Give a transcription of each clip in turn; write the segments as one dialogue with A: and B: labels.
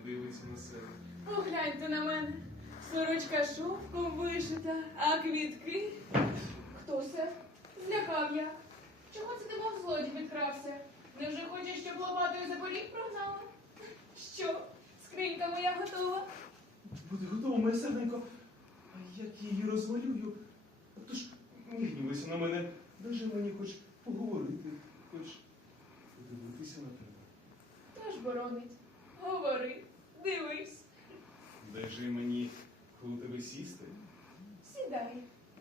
A: дивиться на себе.
B: Погляньте на мене. Сорочка шовком вишита, а квітки. Хто це? Злякав я. Чого це ти, мов злодій, підкрався? Невже хочеш, щоб лопатою за поріг прогнала? Що, скринька моя готова?
A: Буде готово, моя серденько. А як її розвалюю? Тож не гнівайся на мене. Даже мені хоч поговорити, хоч подивитися на тебе.
B: Тож боронить. Говори, дивись.
A: Дай же мені коло тебе сісти.
B: Сідай.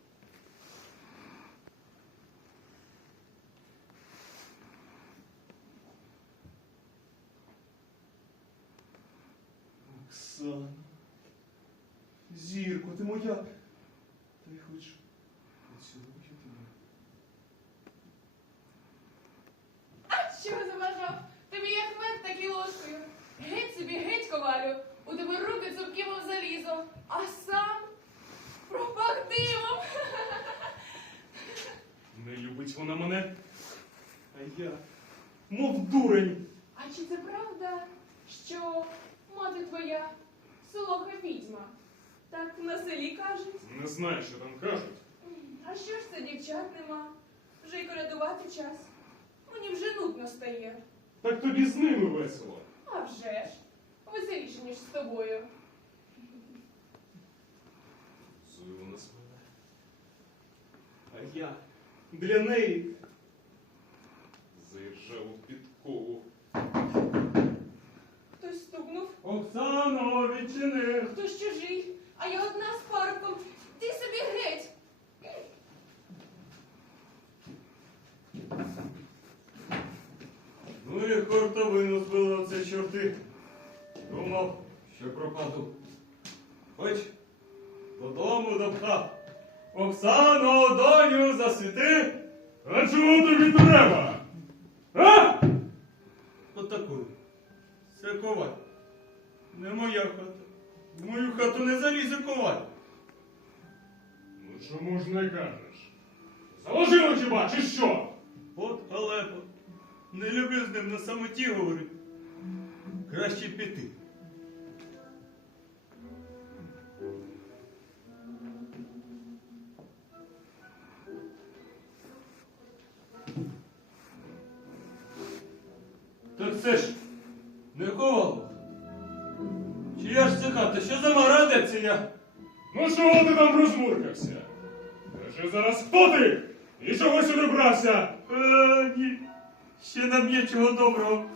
A: Оксана, зірко, ти моя. Та й хоч поцілую тебе.
B: А чого заважав? Тобі як мед, так і ложкою. Геть собі, геть, ковалю. У тебе руки цупкі, мов залізо, а сам пропах димом.
A: Не любить вона мене, а я, мов дурень.
B: А чи це правда, що мати твоя солоха відьма? Так на селі кажуть.
A: Не знаю, що там кажуть.
B: А що ж це дівчат нема? Вже й колядувати час. Мені вже нудно стає.
A: Так тобі з ними весело.
B: А вже ж, веселіше, ніж з тобою.
A: Зує вона з мене. А я для неї заіржав у підкову.
B: Хтось стукнув,
A: Оксано, відчини!
B: хтось чужий, а я одна з парубком. Ти собі геть.
C: Ну і хортовину збили оце чорти. Думав, що пропаду. Хоч додому допхав. Оксано, доню, засвіти.
A: А чого тобі треба? А?
C: Отакую. Це коваль. Не моя хата. В мою хату не залізе коваль.
A: Ну чому ж не кажеш? Заложило хіба, чи що?
C: От халепа. Не люблю з ним на самоті говорити. Краще піти. Так це ж не ховало. Чия ж це хата? Що за марада це я?
A: Ну чого ти там розмуркався? Кажи зараз, хто ти? І чого сюди брався?
C: Ні. Ще наб'є чого доброго.